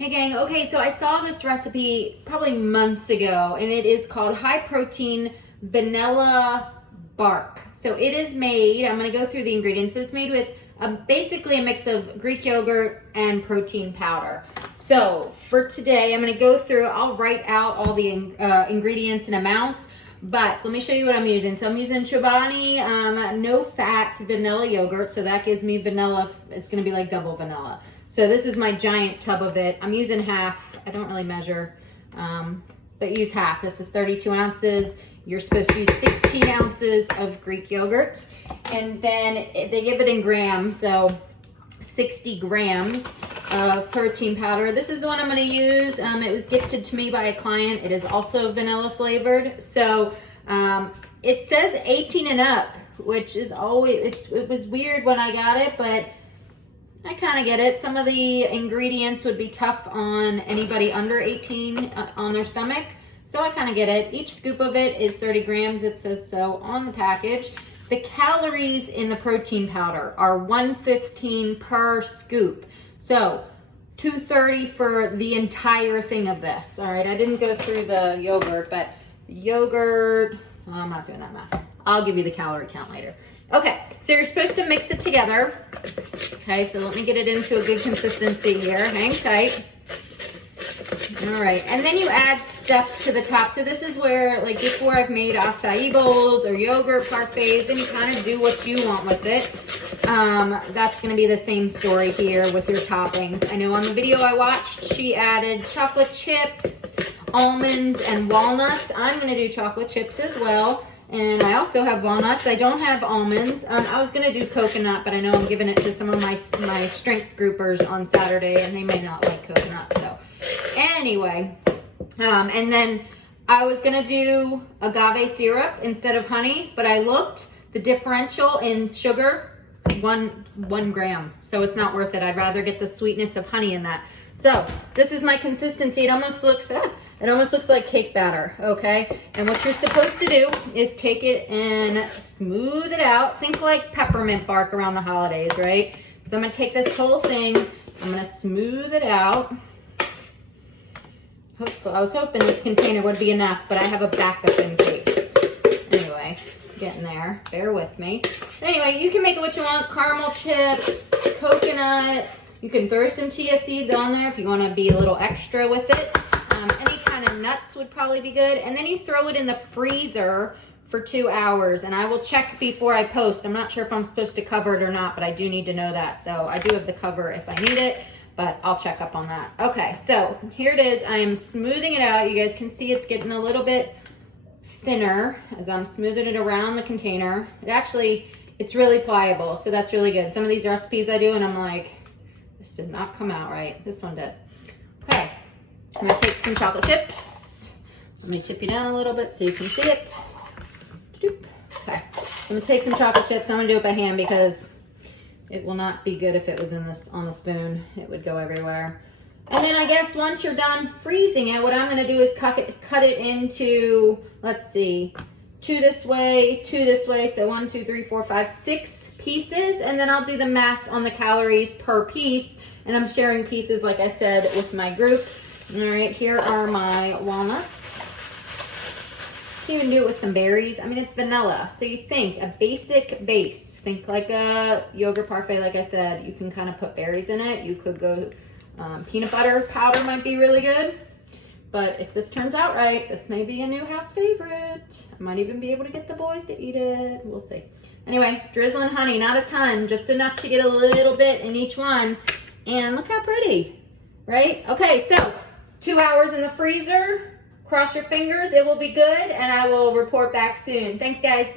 Hey gang, okay, so I saw this recipe probably months ago, and it is called high protein vanilla bark. So it is made, I'm gonna go through the ingredients, but it's made with basically a mix of Greek yogurt and protein powder. So for today, I'm gonna go through, I'll write out all the ingredients and amounts, but let me show you what I'm using. So I'm using Chobani no fat vanilla yogurt, so that gives me vanilla, it's gonna be like double vanilla. So this is my giant tub of it. I'm using half. I don't really measure, but use half. This is 32 ounces. You're supposed to use 16 ounces of Greek yogurt. And then they give it in grams, so 60 grams of protein powder. This is the one I'm gonna use. It was gifted to me by a client. It is also vanilla flavored. So it says 18 and up, which is always, it was weird when I got it, but I kind of get it. Some of the ingredients would be tough on anybody under 18 on their stomach. So I kind of get it. Each scoop of it is 30 grams. It says so on the package. The calories in the protein powder are 115 per scoop. So 230 for the entire thing of this. All right, I didn't go through the yogurt, but yogurt, well, I'm not doing that math. I'll give you the calorie count later. Okay, so you're supposed to mix it together. Okay, so let me get it into a good consistency here. Hang tight. All right, and then you add stuff to the top. So this is where, like before, I've made acai bowls or yogurt parfaits, and you kind of do what you want with it. That's gonna be the same story here with your toppings. I know on the video I watched, she added chocolate chips, almonds, and walnuts. I'm gonna do chocolate chips as well. And I also have walnuts. I don't have almonds. I was gonna do coconut, but I know I'm giving it to some of my strength groupers on Saturday, and they may not like coconut. So anyway, and then I was gonna do agave syrup instead of honey, but I looked, the differential in sugar, one gram. So it's not worth it. I'd rather get the sweetness of honey in that. So this is my consistency. It almost looks like cake batter, okay? And what you're supposed to do is take it and smooth it out. Think like peppermint bark around the holidays, right? So I'm gonna take this whole thing, I'm gonna smooth it out. Hopefully, I was hoping this container would be enough, but I have a backup in case. Anyway, getting there, bear with me. Anyway, you can make it what you want, caramel chips, coconut. You can throw some chia seeds on there if you want to be a little extra with it. Any kind of nuts would probably be good. And then you throw it in the freezer for 2 hours. And I will check before I post. I'm not sure if I'm supposed to cover it or not, but I do need to know that. So I do have the cover if I need it, but I'll check up on that. Okay, so here it is. I am smoothing it out. You guys can see it's getting a little bit thinner as I'm smoothing it around the container. It's really pliable, so that's really good. Some of these recipes I do and I'm like, this did not come out right. This one did. Okay, I'm gonna take some chocolate chips. Let me tip you down a little bit so you can see it. Okay, I'm gonna take some chocolate chips. I'm gonna do it by hand because it will not be good if it was on the spoon. It would go everywhere. And then I guess once you're done freezing it, what I'm gonna do is cut it into, let's see, two this way. So 1, 2, 3, 4, 5, 6 pieces, and then I'll do the math on the calories per piece, and I'm sharing pieces, like I said, with my group. All right, here are my walnuts. You can even do it with some berries. I mean, it's vanilla, so you think a basic base. Think like a yogurt parfait, like I said. You can kind of put berries in it. You could go peanut butter powder might be really good. But if this turns out right, this may be a new house favorite. I might even be able to get the boys to eat it. We'll see. Anyway, drizzling honey, not a ton, just enough to get a little bit in each one. And look how pretty, right? Okay, so 2 hours in the freezer. Cross your fingers, it will be good, and I will report back soon. Thanks, guys.